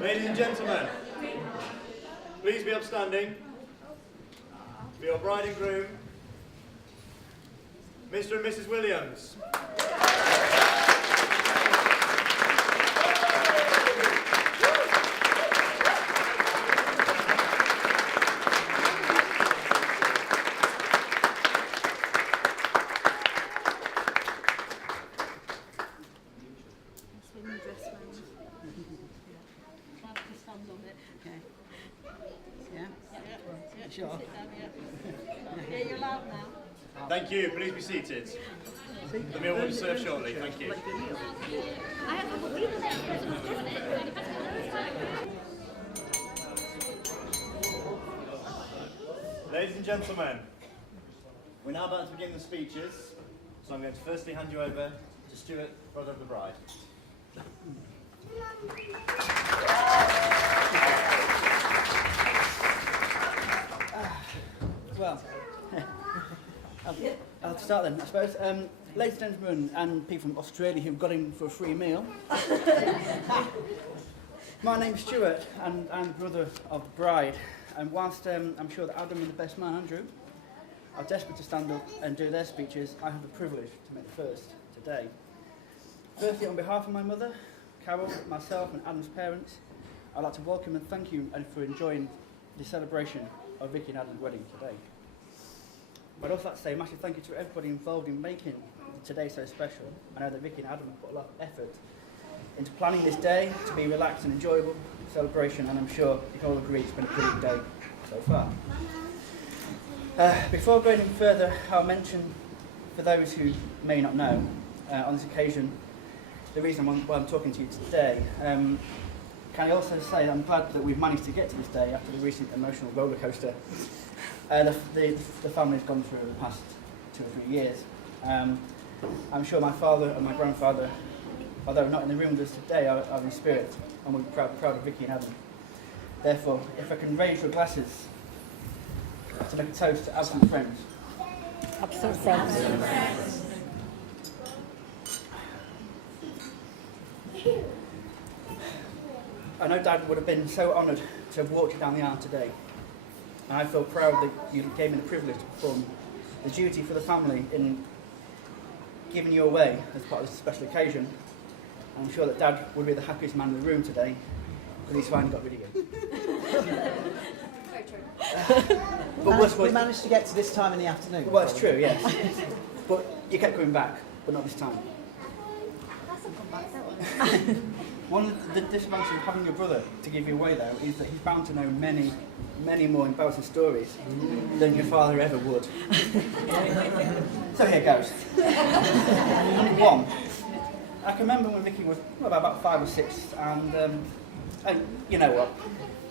Ladies and gentlemen, Please be upstanding for your bride and groom, Mr. and Mrs. Williams. Sure. Yeah, you're allowed now. Thank you. Please be seated. The meal will be served shortly. Thank you. Ladies and gentlemen, we're now about to begin the speeches, so I'm going to firstly hand you over to Stuart, brother of the bride. Well, I'll start then, I suppose. Ladies and gentlemen, and people from Australia who've got in for a free meal. My name's Stuart, and I'm brother of the bride. And whilst I'm sure that Adam and the best man, Andrew, are desperate to stand up and do their speeches, I have the privilege to make the first today. Firstly, on behalf of my mother, Carol, myself, and Adam's parents, I'd like to welcome and thank you for enjoying the celebration of Vicky and Adam's wedding today. I'd also like to say a massive thank you to everybody involved in making today so special. I know that Vicky and Adam have put a lot of effort into planning this day to be relaxed and enjoyable celebration, and I'm sure you can all agree it's been a pretty good day so far. Before going any further, I'll mention, for those who may not know, on this occasion, the reason why I'm talking to you today. Can I also say that I'm glad that we've managed to get to this day after the recent emotional roller coaster the family's gone through in the past 2 or 3 years. I'm sure my father and my grandfather, although not in the room with us today, are in spirit, and we're proud of Vicky and Adam. Therefore, if I can raise your glasses to make a toast to absent friends. Absent friends. I know Dad would have been so honoured to have walked you down the aisle today, and I feel proud that you gave me the privilege to perform the duty for the family in giving you away as part of this special occasion. And I'm sure that Dad would be the happiest man in the room today because he's finally got rid of you. We managed to get to this time in the afternoon. Well, it's true, yes. But you kept coming back, but not this time. One of the disadvantages of having your brother to give you away, though, is that he's bound to know many, many more embarrassing stories than your father ever would. So here goes. Number one. I can remember when Vicky was about 5 or 6, and you know what?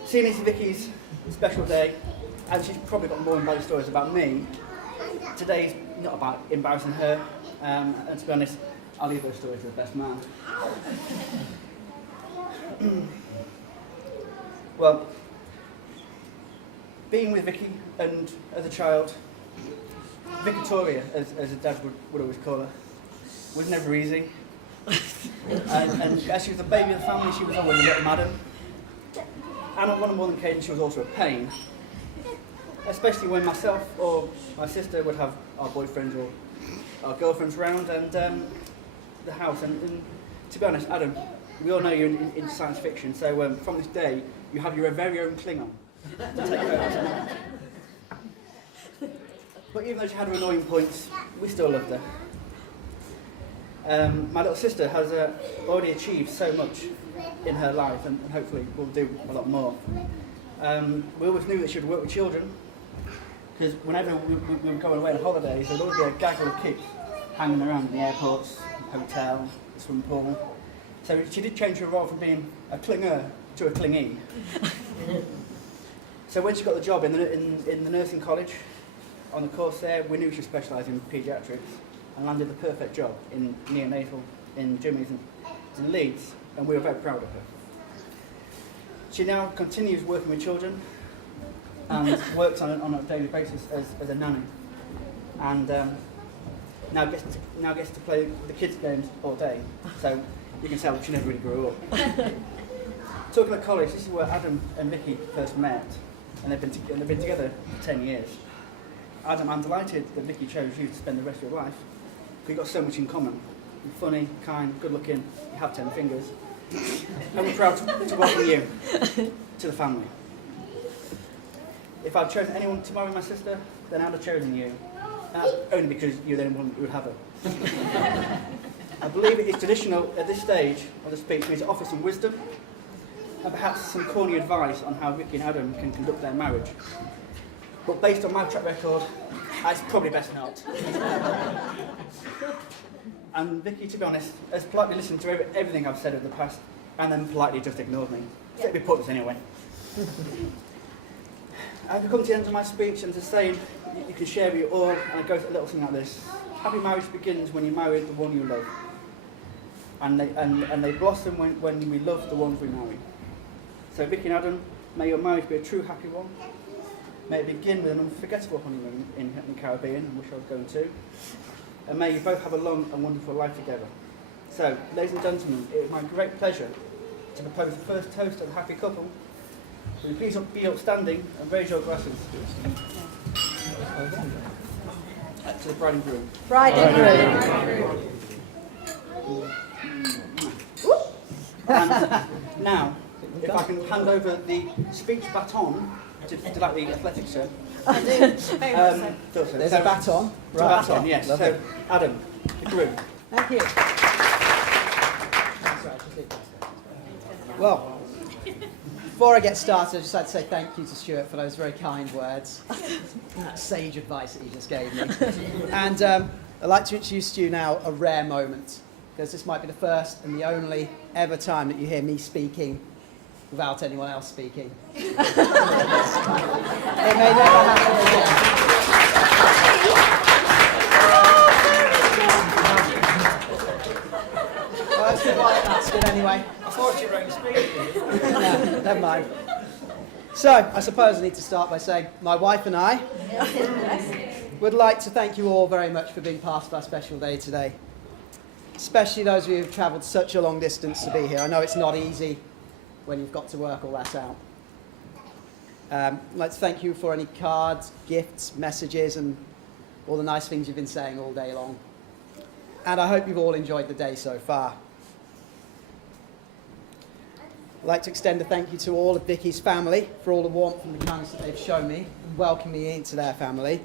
Seeing it's Vicky's special day, and she's probably got more embarrassing stories about me. Today's not about embarrassing her, and to be honest, I'll leave those stories to the best man. Well, being with Vicky and as a child, Victoria, as a dad would always call her, was never easy. and as she was the baby of the family, she was always a little madam. And on one or more than occasions, she was also a pain. Especially when myself or my sister would have our boyfriends or our girlfriends around and the house. And to be honest, Adam, we all know you're into science fiction, so from this day, you have your very own Klingon to take over. But even though she had her annoying points, we still loved her. My little sister has already achieved so much in her life, and hopefully will do a lot more. We always knew that she would work with children, because whenever we were going away on holidays, there would always be a gaggle of kids hanging around in the airports, hotel, the swimming pool. So she did change her role from being a clinger to a clingee. So when she got the job in the nursing college, on the course there, we knew she specialised in paediatrics and landed the perfect job in neonatal in Germany in Leeds, and we were very proud of her. She now continues working with children and works on a daily basis as a nanny, and now gets to play the kids' games all day. So you can tell she never really grew up. Talking about college, this is where Adam and Vicky first met. and they've been together for 10 years. Adam, I'm delighted that Vicky chose you to spend the rest of your life. We've got so much in common. You're funny, kind, good looking, you have 10 fingers. And we're proud to welcome you to the family. If I'd chosen anyone to marry my sister, then I'd have chosen you. That's only because you're the only one who would have her. I believe it is traditional at this stage of the speech for me to offer some wisdom and perhaps some corny advice on how Vicky and Adam can conduct their marriage. But based on my track record, it's probably best not. And Vicky, to be honest, has politely listened to everything I've said over the past and then politely just ignored me. So it'd be pointless anyway. I've come to the end of my speech and to say you can share with you all, and it goes a little something like this. Happy marriage begins when you marry the one you love. And they blossom when we love the ones we marry. So Vicky and Adam, may your marriage be a true happy one. May it begin with an unforgettable honeymoon in the Caribbean, which I was going to. And may you both have a long and wonderful life together. So, ladies and gentlemen, it is my great pleasure to propose the first toast of the happy couple. Will you please be upstanding and raise your glasses to the bride and groom. Bride and groom. And now, if I can hand over the speech baton to the athletics sir. There's a baton. Right. Baton, yes. Lovely. So, Adam, the groom. Thank you. Well, before I get started, I'd just like to say thank you to Stuart for those very kind words and that sage advice that he just gave me. And I'd like to introduce to you now a rare moment, because this might be the first and the only ever time that you hear me speaking without anyone else speaking. It may never happen again. Well, that's good while it lasted anyway. I thought you were going to speak. No, never mind. So, I suppose I need to start by saying my wife and I would like to thank you all very much for being part of our special day today. Especially those of you who've travelled such a long distance to be here. I know it's not easy when you've got to work all that out. I'd like to thank you for any cards, gifts, messages, and all the nice things you've been saying all day long. And I hope you've all enjoyed the day so far. I'd like to extend a thank you to all of Vicky's family for all the warmth and the kindness that they've shown me and welcomed me into their family,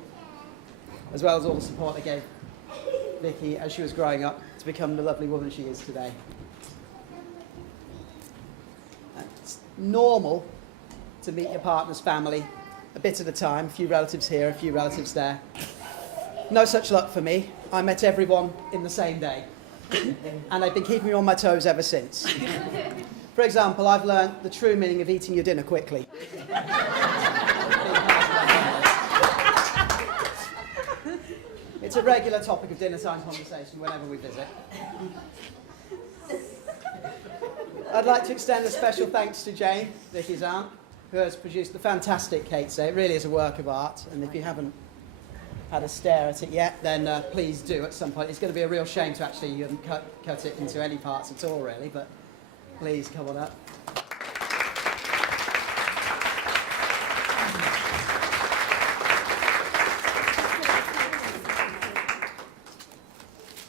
as well as all the support they gave Vicky as she was growing up to become the lovely woman she is today. It's normal to meet your partner's family a bit at a time, a few relatives here, a few relatives there. No such luck for me. I met everyone in the same day, and they've been keeping me on my toes ever since. For example, I've learned the true meaning of eating your dinner quickly. It's a regular topic of dinner time conversation whenever we visit. I'd like to extend a special thanks to Jane, Vicky's aunt, who has produced the fantastic cake today. It really is a work of art, and if you haven't had a stare at it yet, then please do at some point. It's going to be a real shame to actually cut it into any parts at all, really, but please come on up.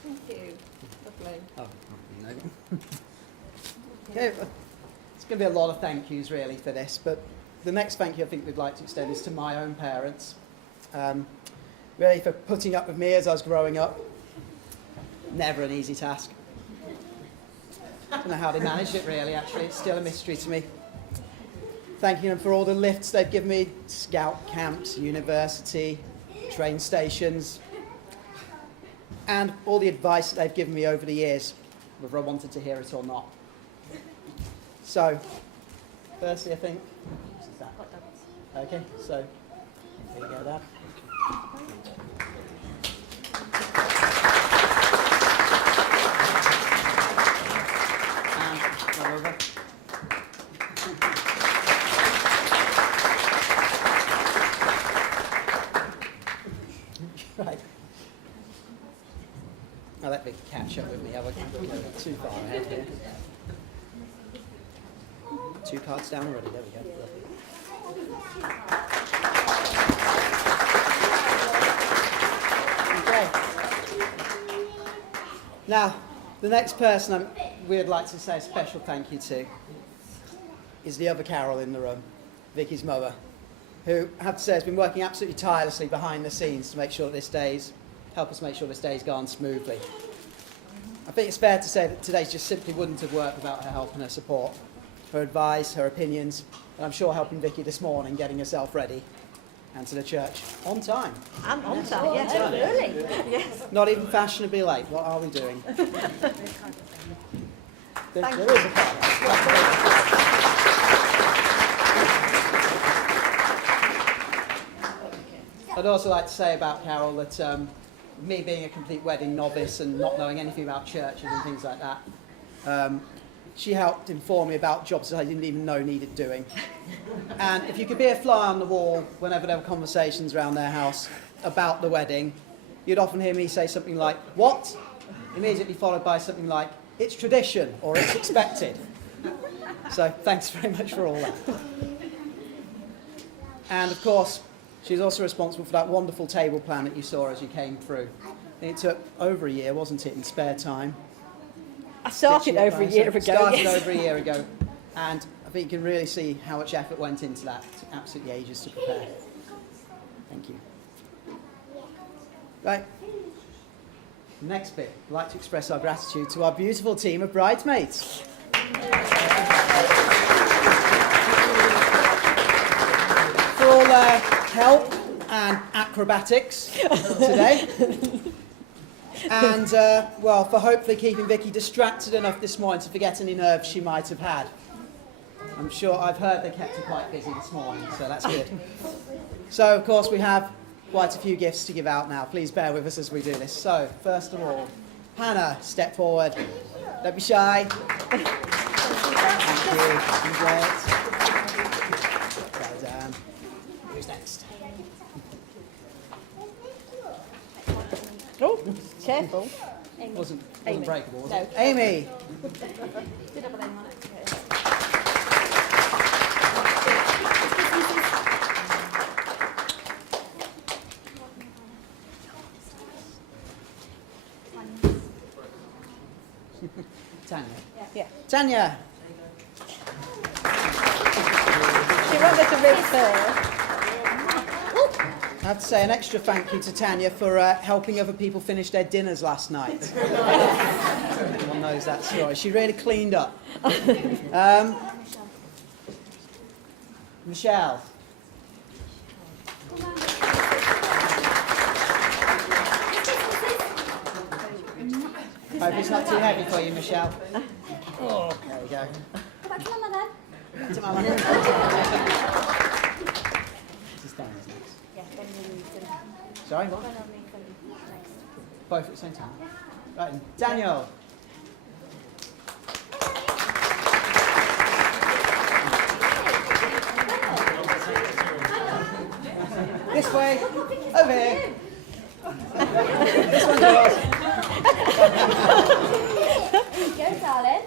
Thank you. Lovely. Oh, okay, it's going to be a lot of thank yous really for this, but the next thank you I think we'd like to extend is to my own parents. Really for putting up with me as I was growing up. Never an easy task. I don't know how they managed it really, actually. It's still a mystery to me. Thanking them for all the lifts they've given me, scout camps, university, train stations, and all the advice that they've given me over the years, whether I wanted to hear it or not. So, firstly, I think... Okay, so, here you go, Dad. And come over. Right. Now let me catch up with me. I've got too far ahead here. 2 cards down already. There we go. Lovely. Now, the next person we'd like to say a special thank you to is the other Carol in the room, Vicky's mother, who, I have to say, has been working absolutely tirelessly behind the scenes to make sure that help us make sure this day's gone smoothly. I think it's fair to say that today just simply wouldn't have worked without her help and her support, her advice, her opinions, and I'm sure helping Vicky this morning, getting herself ready and to the church on time. And on time, yes. Early. Yes. Not even fashionably late. What are we doing? There is a car. I'd also like to say about Carol that me being a complete wedding novice and not knowing anything about churches and things like that, she helped inform me about jobs that I didn't even know needed doing. And if you could be a fly on the wall whenever there were conversations around their house about the wedding, you'd often hear me say something like, "What?" immediately followed by something like, "It's tradition," or "It's expected." So thanks very much for all that. And of course, she's also responsible for that wonderful table plan that you saw as you came through. And it took over a year, wasn't it, in spare time? I started over a year ago. Started yes. over a year ago. And I think you can really see how much effort went into that. It took absolutely ages to prepare. Thank you. Right. Next bit, I'd like to express our gratitude to our beautiful team of bridesmaids. For all their help and acrobatics today. And, well, for hopefully keeping Vicky distracted enough this morning to forget any nerves she might have had. I'm sure I've heard they kept her quite busy this morning, so that's good. So, of course, we have quite a few gifts to give out now. Please bear with us as we do this. So, first of all, Hannah, step forward. Don't be shy. Thank you. Enjoy it. Well done. Who's next? Oh, careful. Wasn't Amy. breakable, was No. it? Amy. Did have a name on it. Tanya. Yeah. Tanya. She wanted to read first. I have to say an extra thank you to Tanya for helping other people finish their dinners last night. Everyone knows that story. She really cleaned up. Michelle. Hope it's not too heavy for you, Michelle. Oh, there we go. Back to Mama then. To Mama. This is Tanya's next. Yeah, then we need to. Sorry, what? Then I'll make them next. Both at the same time. Right, then. Daniel. This way. Over here. This one's yours. Go, darling.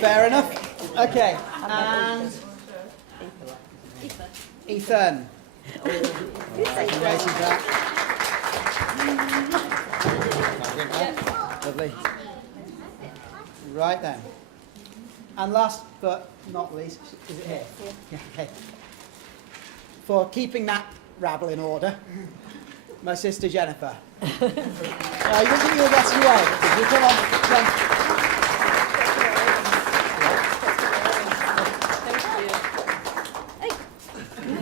Fair enough. Okay, and Ethan. Congratulations for that. Lovely. Right then. And last but not least, is it here? Yeah. Okay. For keeping that rabble in order, my sister Jennifer. You can give you a rest away. You come on.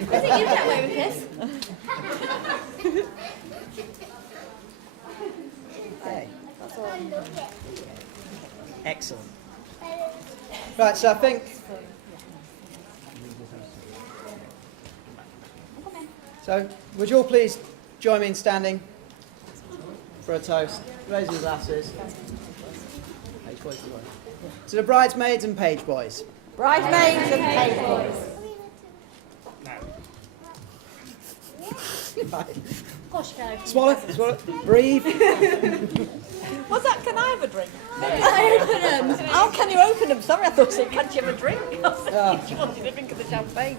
I think you get away with this. Okay. Excellent. Right, so I think. So, would you all please join me in standing for a toast? Raise your glasses. Page boys, to the bridesmaids and page boys. Bridesmaids and page boys. Right. Gosh, go. Swallow, breathe. What's that? Can I have a drink? I open them. Oh, can you open them? Sorry, I thought you said, can't you have a drink? Oh. She wanted a drink of the champagne.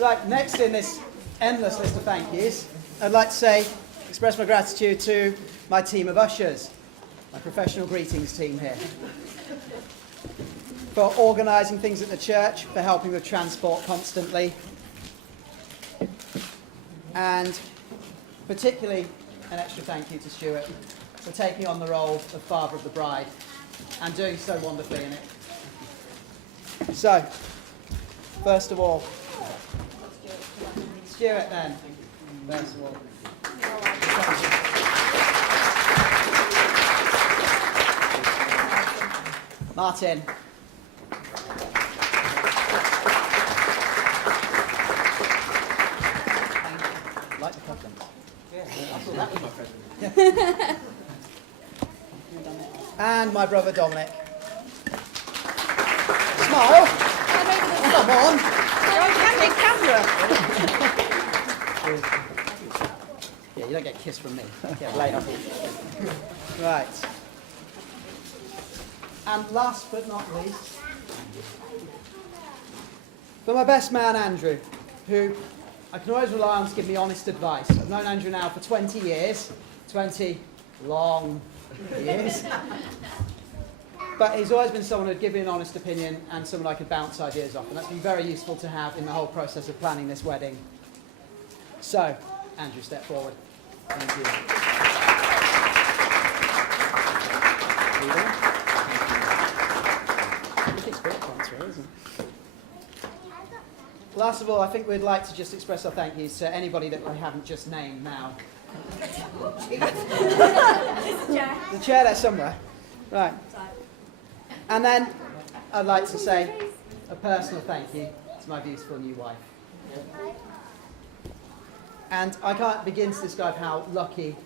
Right, next in this endless list of thank yous. I'd like to express my gratitude to my team of ushers, my professional greetings team here, for organising things at the church, for helping with transport constantly, and particularly an extra thank you to Stuart for taking on the role of father of the bride and doing so wonderfully in it. So, first of all, Stuart then, first of all. Martin. Like the compliment. Yeah, I thought that was my present. And my brother Dominic. Smile. Come on. You're on candid camera. Yeah, you don't get a kiss from me. Get later. Right. And last but not least, for my best man Andrew, who I can always rely on to give me honest advice. I've known Andrew now for 20 years, 20 long years. But he's always been someone who'd give me an honest opinion and someone I could bounce ideas off. And that's been very useful to have in the whole process of planning this wedding. So, Andrew, step forward. Thank you. Last of all, I think we'd like to just express our thank yous to anybody that we haven't just named now. The chair there somewhere. Right. And then I'd like to say a personal thank you to my beautiful new wife. And I can't begin to describe how lucky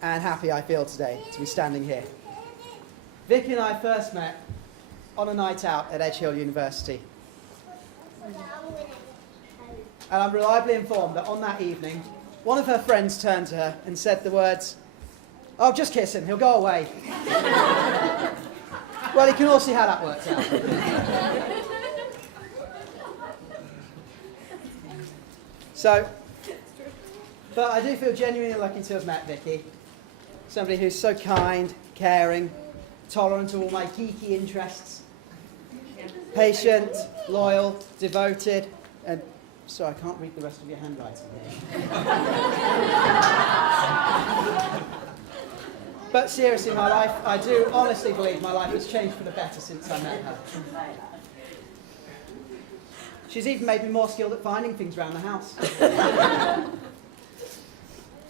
and happy I feel today to be standing here. Vicky and I first met on a night out at Edge Hill University. And I'm reliably informed that on that evening, one of her friends turned to her and said the words, "Oh, just kiss him, he'll go away." Well, you can all see how that works out. So, but I do feel genuinely lucky to have met Vicky. Somebody who's so kind, caring, tolerant of all my geeky interests, patient, loyal, devoted, and sorry, I can't read the rest of your handwriting. But seriously, my life, I do honestly believe my life has changed for the better since I met her. She's even made me more skilled at finding things around the house.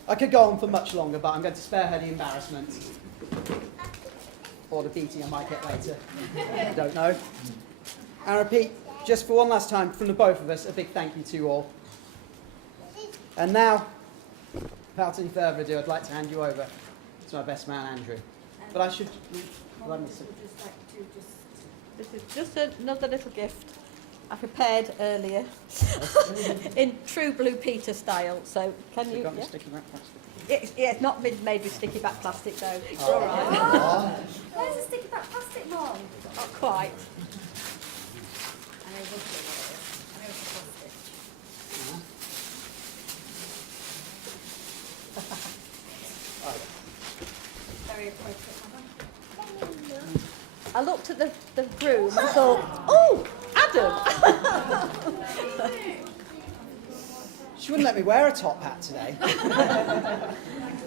I could go on for much longer, but I'm going to spare her the embarrassment. Or the beating I might get later. I don't know. And I repeat, just for one last time, from the both of us, a big thank you to you all. And now, without any further ado, I'd like to hand you over to my best man, Andrew. But I should... Let me see. This is just another little gift I prepared earlier in true Blue Peter style. So can you? Got me Yeah? sticky wrap plastic. It's not made with sticky back plastic though. It's all right. Where's the sticky back plastic, Mum? Not quite. Very appropriate. I looked at the room and thought, oh, Adam. She wouldn't let me wear a top hat today.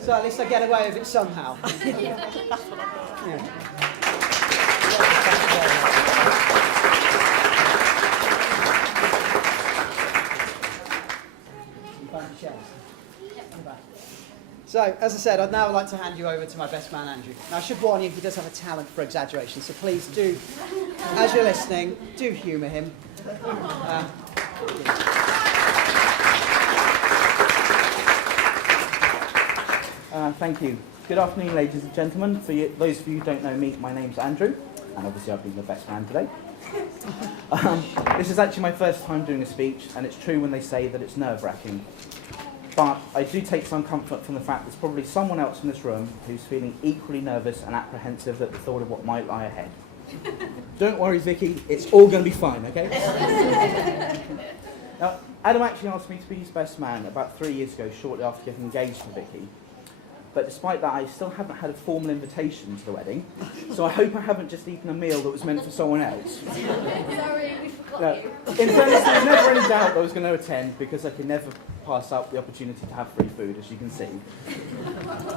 So at least I get away with it somehow. Yeah. So, as I said, I'd now like to hand you over to my best man, Andrew. Now, I should warn you, he does have a talent for exaggeration, so please do, as you're listening, do humour him. Thank you. Good afternoon, ladies and gentlemen. For those of you who don't know me, my name's Andrew, and obviously I've been the best man today. This is actually my first time doing a speech, and it's true when they say that it's nerve-wracking. But I do take some comfort from the fact there's probably someone else in this room who's feeling equally nervous and apprehensive at the thought of what might lie ahead. Don't worry, Vicky, it's all going to be fine, okay? Now, Adam actually asked me to be his best man about 3 years ago, shortly after getting engaged to Vicky. But despite that, I still haven't had a formal invitation to the wedding, so I hope I haven't just eaten a meal that was meant for someone else. Sorry, we forgot Now, you. in fairness, there was never any doubt I was going to attend because I could never pass up the opportunity to have free food, as you can see.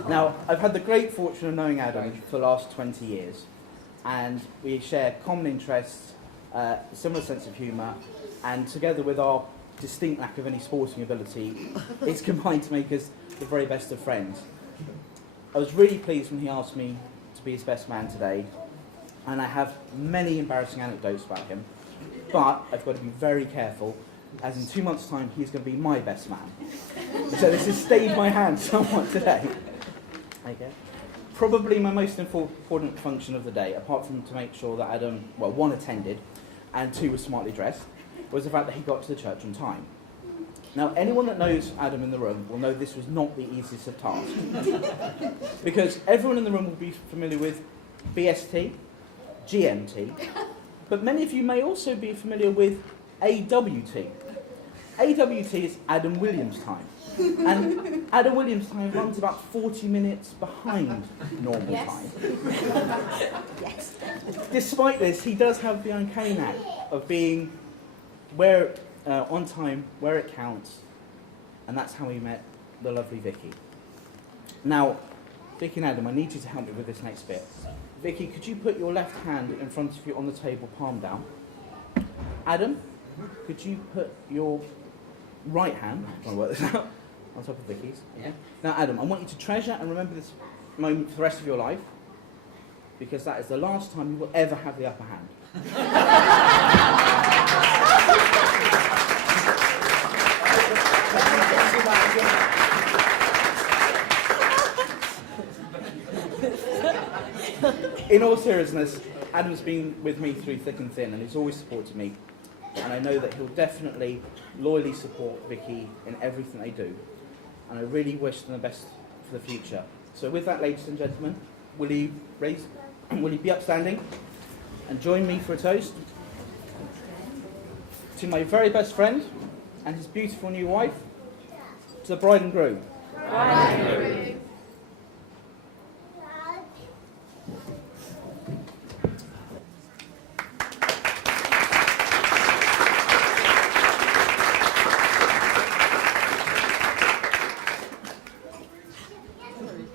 Now, I've had the great fortune of knowing Adam for the last 20 years, and we share common interests, a similar sense of humour, and together with our distinct lack of any sporting ability, it's combined to make us the very best of friends. I was really pleased when he asked me to be his best man today, and I have many embarrassing anecdotes about him, but I've got to be very careful, as in 2 months' time he's going to be my best man. So this has stayed my hand somewhat today. Okay. Probably my most important function of the day, apart from to make sure that Adam, well, 1, attended, and 2, was smartly dressed, was the fact that he got to the church on time. Now, anyone that knows Adam in the room will know this was not the easiest of tasks. Because everyone in the room will be familiar with BST, GMT, but many of you may also be familiar with AWT. AWT is Adam Williams time. And Adam Williams time runs about 40 minutes behind normal time. Yes. Despite this, he does have the uncanny knack of being on time, where it counts, and that's how we met the lovely Vicky. Now, Vicky and Adam, I need you to help me with this next bit. Vicky, could you put your left hand in front of you on the table, palm down? Adam, could you put your right hand, I'm trying to work this out, on top of Vicky's? Okay. Now, Adam, I want you to treasure and remember this moment for the rest of your life, because that is the last time you will ever have the upper hand. In all seriousness, Adam's been with me through thick and thin, and he's always supported me. And I know that he'll definitely loyally support Vicky in everything they do. And I really wish them the best for the future. So with that, ladies and gentlemen, will you be upstanding and join me for a toast to my very best friend and his beautiful new wife, to the bride and groom.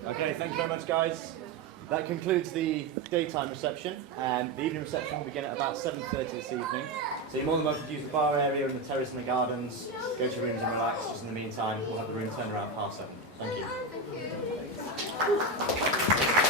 Okay, thank you very much, guys. That concludes the daytime reception, and the evening reception will begin at about 7:30 this evening. So you're more than welcome to use the bar area and the terrace and the gardens. Go to your rooms and relax. Just in the meantime, we'll have the room turned around past 7. Thank you.